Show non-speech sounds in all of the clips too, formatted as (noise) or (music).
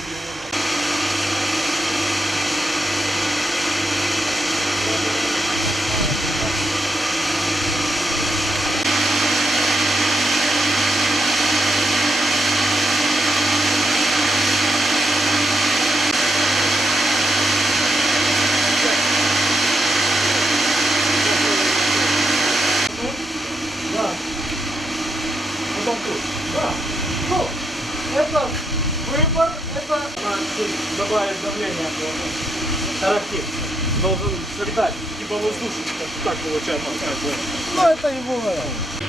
Потом Должен всегда типа воздушить, так получается. Ну, это его. Скажи,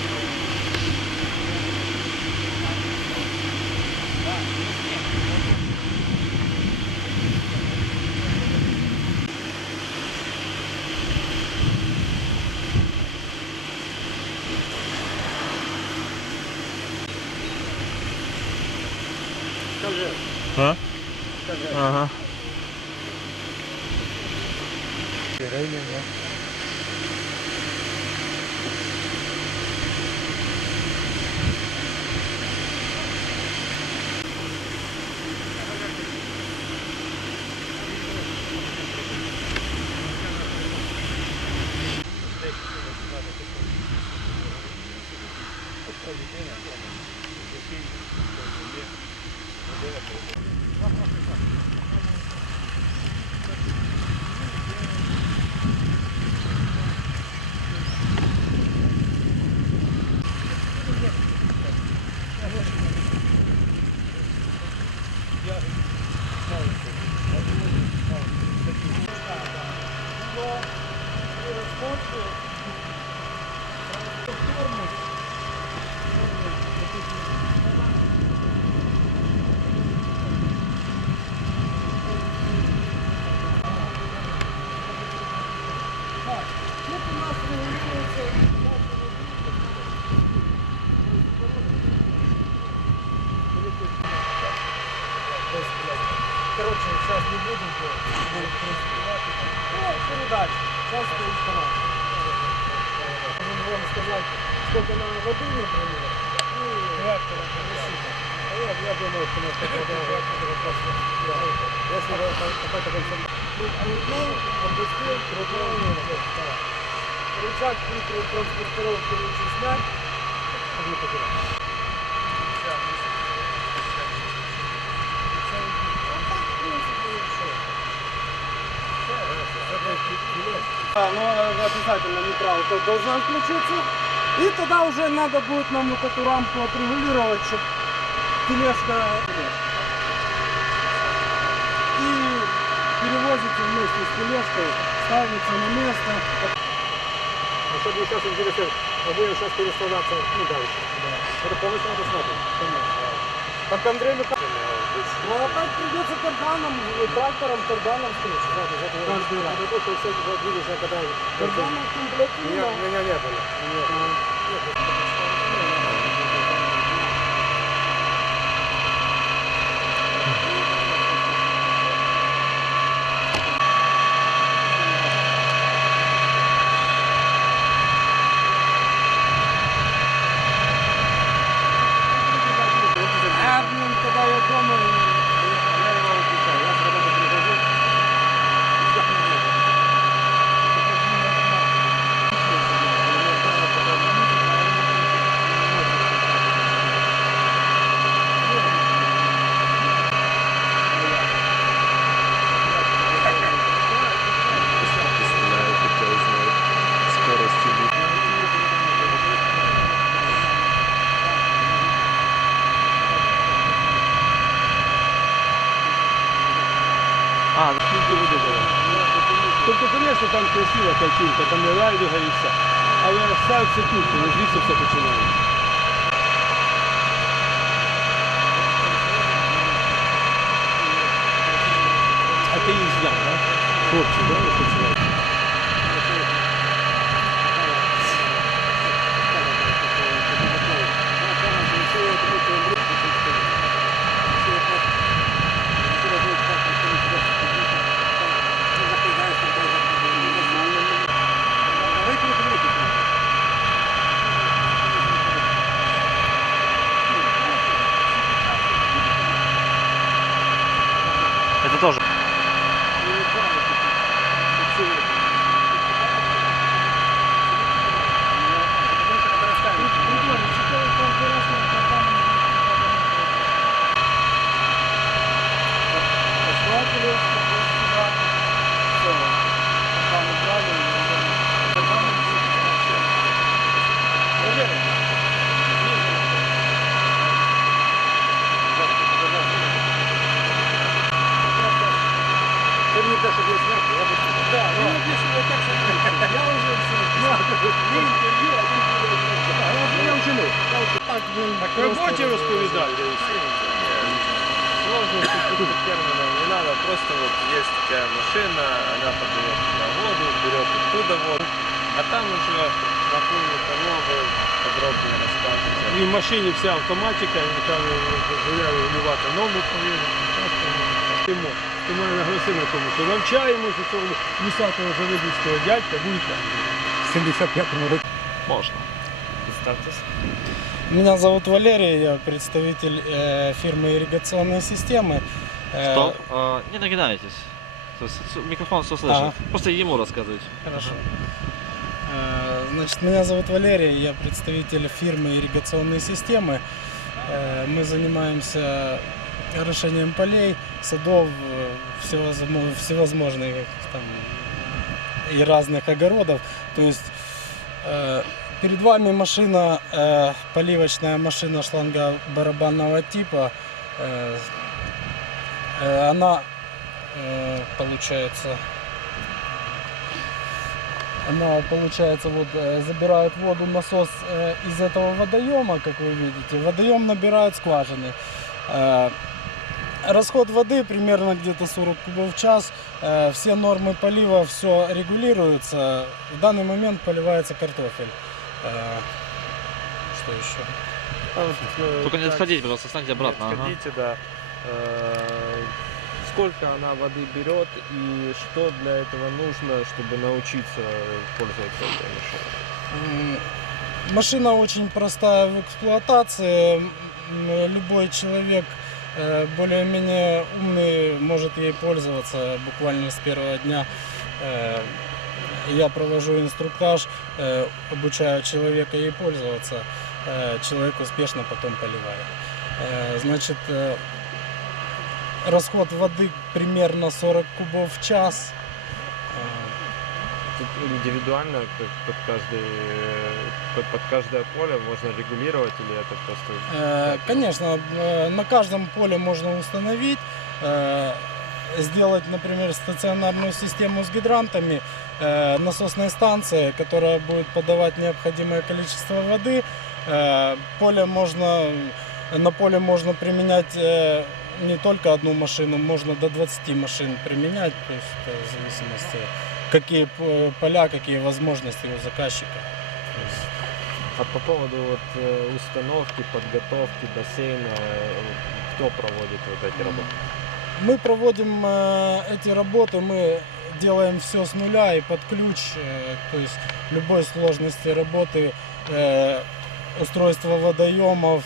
сколько надо воды не проверить. И А я, я думаю, что мы попадаем Если вы какой-то концерт. Крупный, опустил, крупной, да. Рычаг при транспортировке лучше снять, чтобы не потерять. А, ну обязательно нейтралка должна включиться. И тогда уже надо будет нам вот эту рамку отрегулировать, чтобы тележка... И перевозите вместе с тележкой, ставится на место. Особенно сейчас интересно, мы будем сейчас переставляться ну, дальше. Это полностью надо смотреть. Как Андрей Михайлович. Ну опять придется карданом, и трактором, карданом встречу. Каждый раз. Потому что все двигаются, когда... Карданом в комплекте не было. Только, конечно, там красиво картинка, там и райдуга и все. Але ставиться тут, тому звідси все починається. А ти їх зняв, так? Хлопці, да, Ти мені те, щоб я зняв, я би Да, ну, объяснил, как же это. Я уже все знаю. Не интервью, а не Я вчинив. Так, блин, Так просто- робочі розповідайте. і все. Сложности тут термина не надо, просто вот есть такая машина, она подает туда воду, берет оттуда воду, а там уже напомнит новый подробнее расскажете. І в машині вся автоматика, і там заявляю вливати нову повинну. Тимо, ти мене наголоси на тому, що навчаємося цього лісатого завидівського дядька, будь-яка. В 75-му році. Можно. Представьтесь. Меня зовут Валерий, я представитель э, фирмы ирригационные системы. Э, Что? А, не нагинайтесь. То есть с- Микрофон все слышит. Ага. Просто ему рассказывайте. Хорошо. Э, Значит, меня зовут Валерий, я представитель фирмы ирригационные системы. Э, Мы занимаемся орошением полей, садов, э, всевозмо- всевозможных там, и разных огородов. То есть э, перед вами машина, э, поливочная машина шланга барабанного типа. Э, э, Она э, получается она, получается, вот э, забирает воду насос э, из этого водоема, как вы видите. Водоем набирают скважины. Э, Расход воды примерно где-то 40 кубов в час. Э, Все нормы полива, все регулируется. В данный момент поливается картофель. Э, Что еще? А Только не отходите, пожалуйста, встаньте обратно. не ага. Отходите, да. Э, Сколько она воды берет и что для этого нужно, чтобы научиться пользоваться этой машиной? Машина очень простая в эксплуатации. М, Любой человек э, более-менее умный может ей пользоваться буквально с первого дня. Э, Я провожу инструктаж, э, обучаю человека ей пользоваться. Э, Человек успешно потом поливает. Э, Значит, э, расход воды примерно 40 кубов в час. Индивидуально как под, каждый, э, под, под каждое поле можно регулировать или это просто... Э, Конечно, э, на каждом поле можно установить, сделать, например, стационарную систему с гидрантами, насосной станции, которая будет подавать необходимое количество воды. Поле можно, на поле можно применять не только одну машину, можно до 20 машин применять, то есть в зависимости, какие поля, какие возможности у заказчика. А по поводу вот э, установки, подготовки бассейна, э, кто проводит вот эти работы? Мы проводим э, эти работы, мы делаем все с нуля и под ключ, то есть любой сложности работы, устройство водоемов,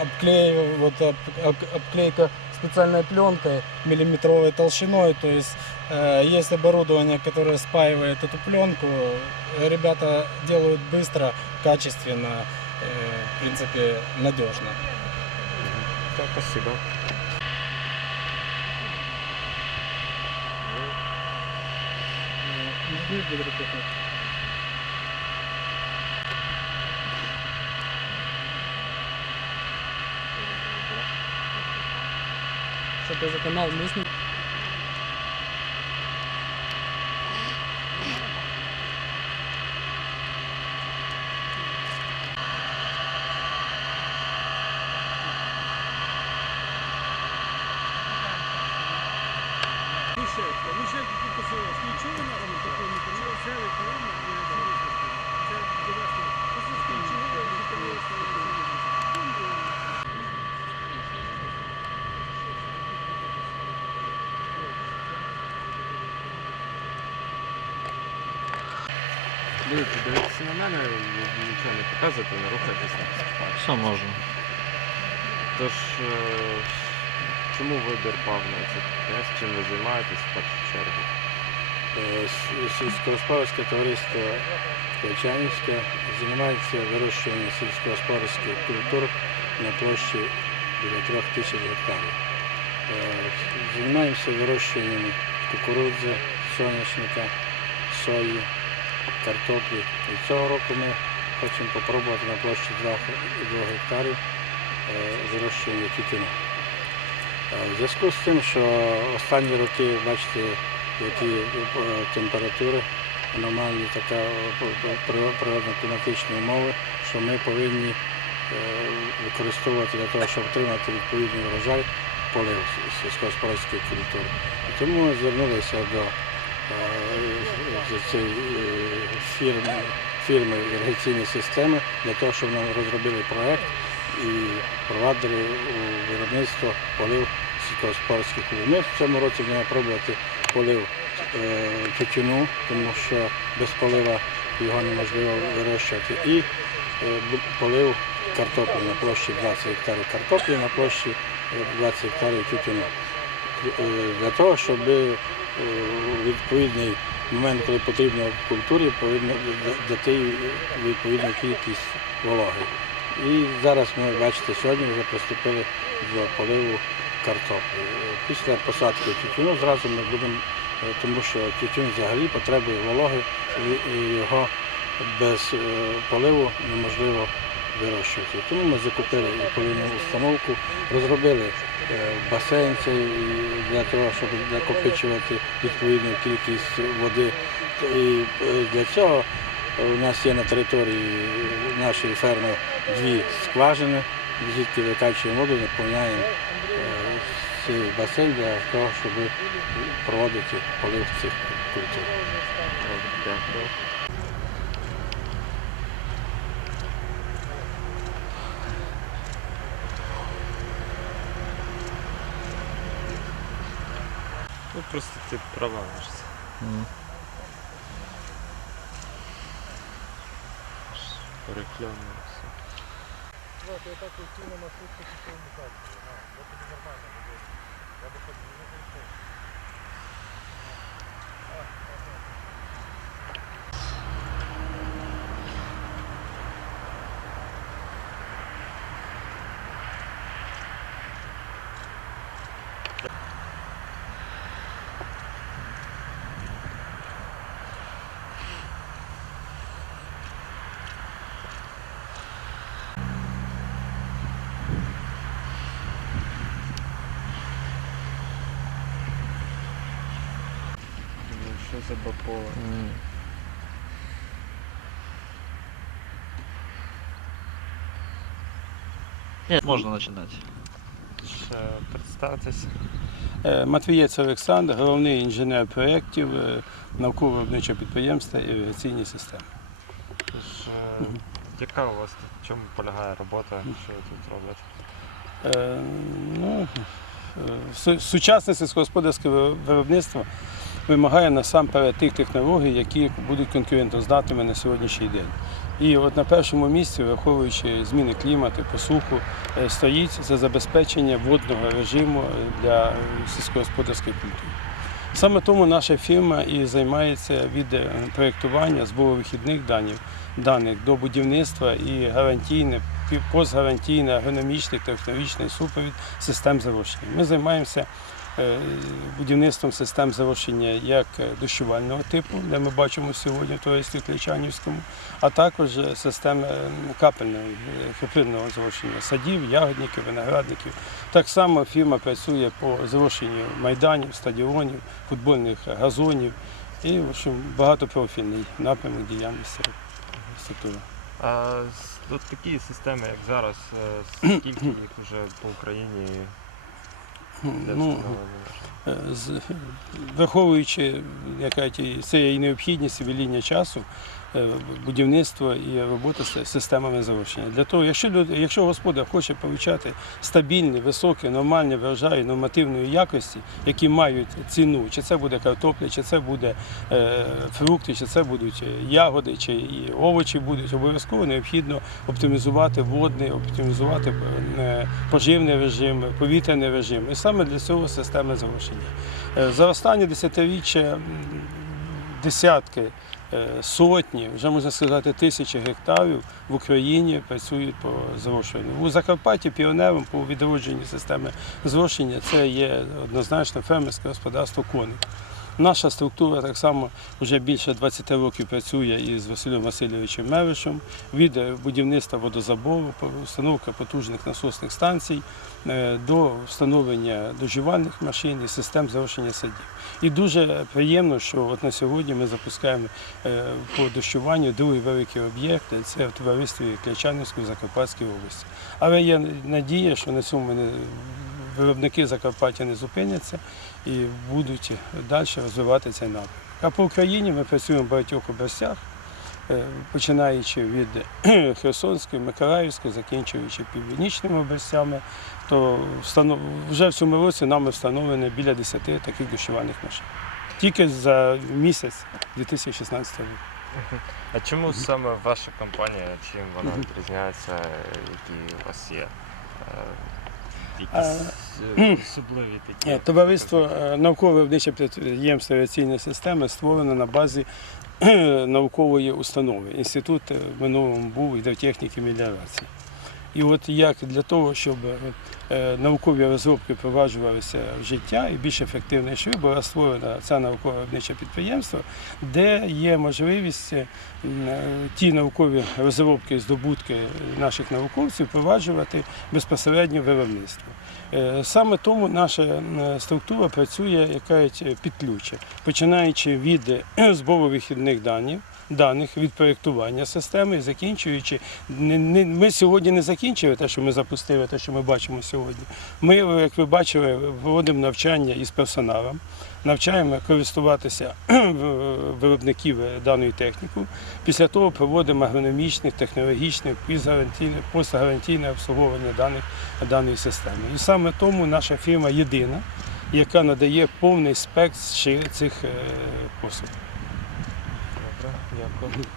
обклеив- вот, об- об- обклейка специальной пленкой миллиметровой толщиной, то есть э, есть оборудование, которое спаивает эту пленку. Ребята делают быстро, качественно, э, в принципе, надежно. Да, спасибо. Что это Что это за канал мисник. Мішелька, мішелька тут посилась, нічого не треба такого не почалося, реклама. Будете дивитися на мене, нічого не показувати, не рухатись. Все можна. Тож, е, чому вибір пав на це? Чим ви займаєтесь в першу чергу? Е, Сільськогосподарське товариство Качанівське займається вирощуванням сільськогосподарських культур на площі біля трьох тисяч гектарів. Е, Займаємося вирощуванням кукурудзи, соняшника, сої, картоплі. І цього року ми хочемо спробувати на площі 2 гектарів е, вирощування тютюну. Е, В зв'язку з тим, що останні роки, бачите, які е, температури аномальні, така природно-кліматичні умови, що ми повинні використовувати для того, щоб отримати відповідний врожай полив сільськогосподарської культури. Тому ми звернулися до цієї е, фірми, фірми іригаційної системи для того, щоб нам розробили проект і провадили у виробництво полив сільськогосподарських. Ми в цьому році будемо пробувати полив е, тютюну, тому що без полива його неможливо вирощувати. І е, полив картоплі на площі 20 гектарів картоплі, на площі е, 20 гектарів тютюну. Для того, щоб е, у момент, коли потрібно культурі, повинно дати відповідну кількість вологи. І зараз ми бачите, сьогодні вже приступили до поливу картоплі. Після посадки тютюну зразу ми будемо, е, тому що тютюн взагалі потребує вологи і- і його без е, поливу неможливо вирощувати. Тому ми закупили і полівну установку, розробили е, басейн для того, щоб накопичувати відповідну кількість води. І е, для цього у нас є на території нашої ферми дві скважини, звідки викачуємо воду, наповняємо е, цей басейн для того, щоб проводити полив цих культур. просто ты провалишься. Mm. Рекламно все. Вот, я так уйти на маршрутку, что не так. А, вот это нормально будет. Я бы хотел. Що за? М. Нет, можно начинать. Ще представтеся. Е, Матвієць Олександр, головний інженер проєктів е, науково-виробничого підприємства іригаційні системи. Тож, е, яка у вас тут, в чому полягає робота, що ви тут робите? Е, Ну, е, су- сучасне сільськогосподарське ви- виробництво вимагає насамперед тих технологій, які будуть конкурентоздатними на сьогоднішній день. І от на першому місці, враховуючи зміни клімату, посуху, е, стоїть за забезпечення водного режиму е, для е, сільськогосподарської культури. Саме тому наша фірма і займається від проєктування збору вихідних даних, даних до будівництва і гарантійне, постгарантійне, агрономічний, технологічний супровід систем зарощення. Ми займаємося будівництвом систем зарощення як е, дощувального типу, де ми бачимо сьогодні в товаристві Клячанівському, а також е, систем е, капельного е, краплинного садів, ягодників, виноградників. Так само фірма працює по зрошенню майданів, стадіонів, футбольних газонів і в общем, багатопрофільний напрямок діяльності структури. А от такі системи, як зараз, е, (clears throat) скільки їх вже по Україні? Ну. Е, з- враховуючи яка ті- це і необхідність і веління часу, будівництво і робота з системами заощення. Для того, якщо люд, якщо господар хоче получати стабільні, високі, нормальні врожаї нормативної якості, які мають ціну, чи це буде картопля, чи це буде е, фрукти, чи це будуть е, ягоди, чи і овочі будуть, обов'язково необхідно оптимізувати водний, оптимізувати е, поживний режим, повітряний режим. І саме для цього системи заощення. Е, За останні десятиріччя десятки, е, сотні, вже можна сказати, тисячі гектарів в Україні працюють по зрошенню. У Закарпатті піонером по відродженню системи зрошення це є однозначно фермерське господарство коник. Наша структура так само вже більше 20 років працює із Василем Васильовичем Мевишем від е, будівництва водозабору, установка потужних насосних станцій е, до встановлення доживальних машин і систем зрошення садів. І дуже приємно, що от на сьогодні ми запускаємо е, по дощуванню другий великий об'єкт це в товаристві Клячанівської Закарпатської області. Але є надія, що на цьому не- виробники Закарпаття не зупиняться і будуть далі розвивати цей напрямок. А по Україні ми працюємо в багатьох областях, е, починаючи від (clears throat) Херсонської, Миколаївської, закінчуючи північними областями, то вже в цьому році нами встановлено біля 10 таких дощувальних машин. Тільки за місяць 2016 року. А чому саме ваша компанія, чим вона відрізняється, які у вас є? Е, е, особливі такі? Е, Товариство наукове науково-виробниче підприємство авіаційної системи створено на базі наукової установи. Інститут в минулому був ідеотехніки меліорації. І от як для того, щоб е, наукові розробки впроваджувалися в життя і більш ефективно йшли, була створена це науково-виробниче підприємство, де є можливість е, е, ті наукові розробки, здобутки наших науковців впроваджувати безпосередньо виробництво. Е, Саме тому наша структура працює як кажуть, під ключ, починаючи від е, збору вихідних даних. Даних від проєктування системи, закінчуючи, ми сьогодні не закінчили те, що ми запустили, те, що ми бачимо сьогодні. Ми, як ви бачили, проводимо навчання із персоналом, навчаємо користуватися (clears throat) виробників даної техніки. Після того проводимо агрономічне, технологічне, постгарантійне обслуговування даних, даної системи. І саме тому наша фірма єдина, яка надає повний спектр цих е, послуг. Добре, дякую.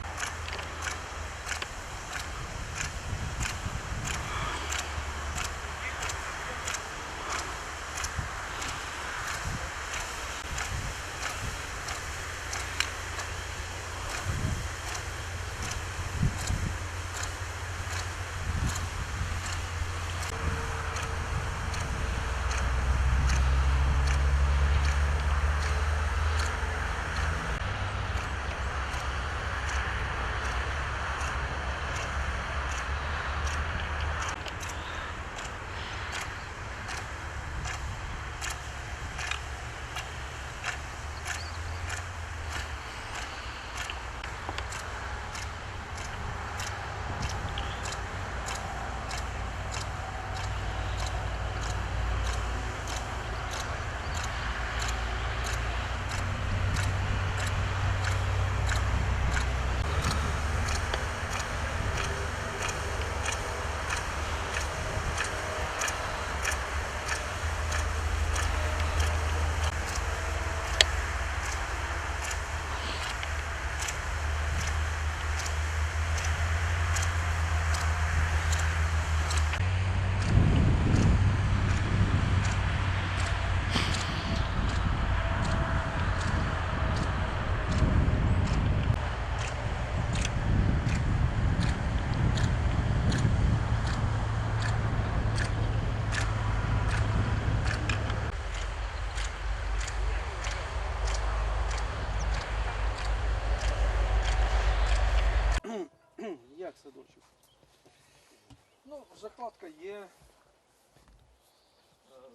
Закладка є.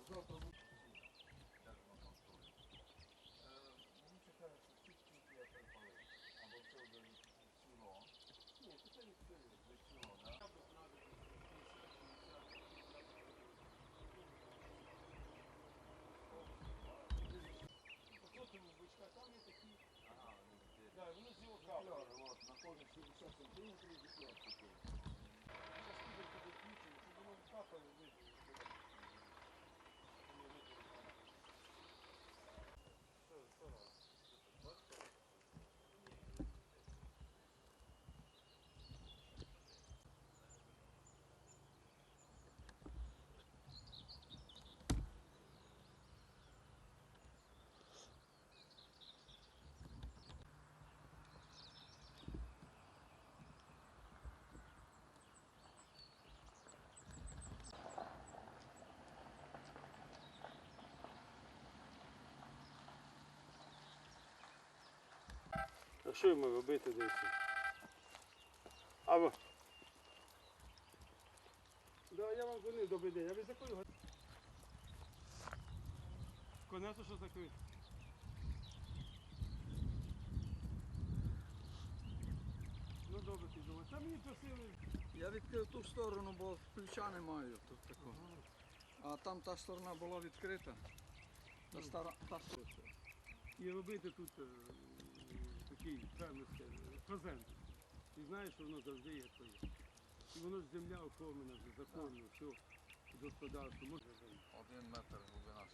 Завтра Там є такі. Ага, вони зілка. На кожен 70 сантиметрів і 15 сантиметрів. Щоб воно капало, ви А що йому робити десь? А ви... Да, я вам дзвонив, добрий день. А ви з якої години? Конець, що закрив? Ну добре, ти думаєш. Та мені просили. Я відкрив ту сторону, бо ключа не маю тут такого. А там та сторона була відкрита. Та стара та. І робити тут такий фермерський е, презент. І знаєш, що воно завжди є своє. І воно ж земля оформлена вже законно, все, господарство. Може, Один метр глибина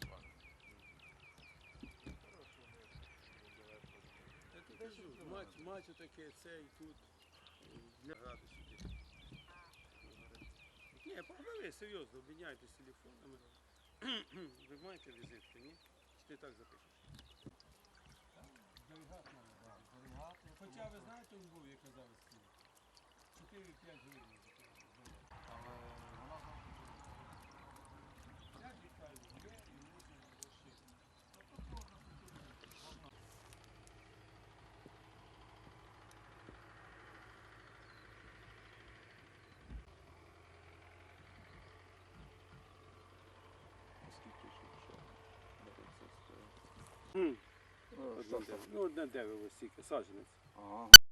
тобі мать, мать таке, це і тут е, для сюди. Ні, поговори, серйозно, обміняйтесь телефонами. (clears throat) Ви маєте візитки, ні? Чи ти так запишеш? Хоча ви знаєте у Львові, яка зараз ціна? 4-5 гривень. Але вона Я вітаю, є і можна розширити. Ну, одне дерево стільки, саджанець. Oh.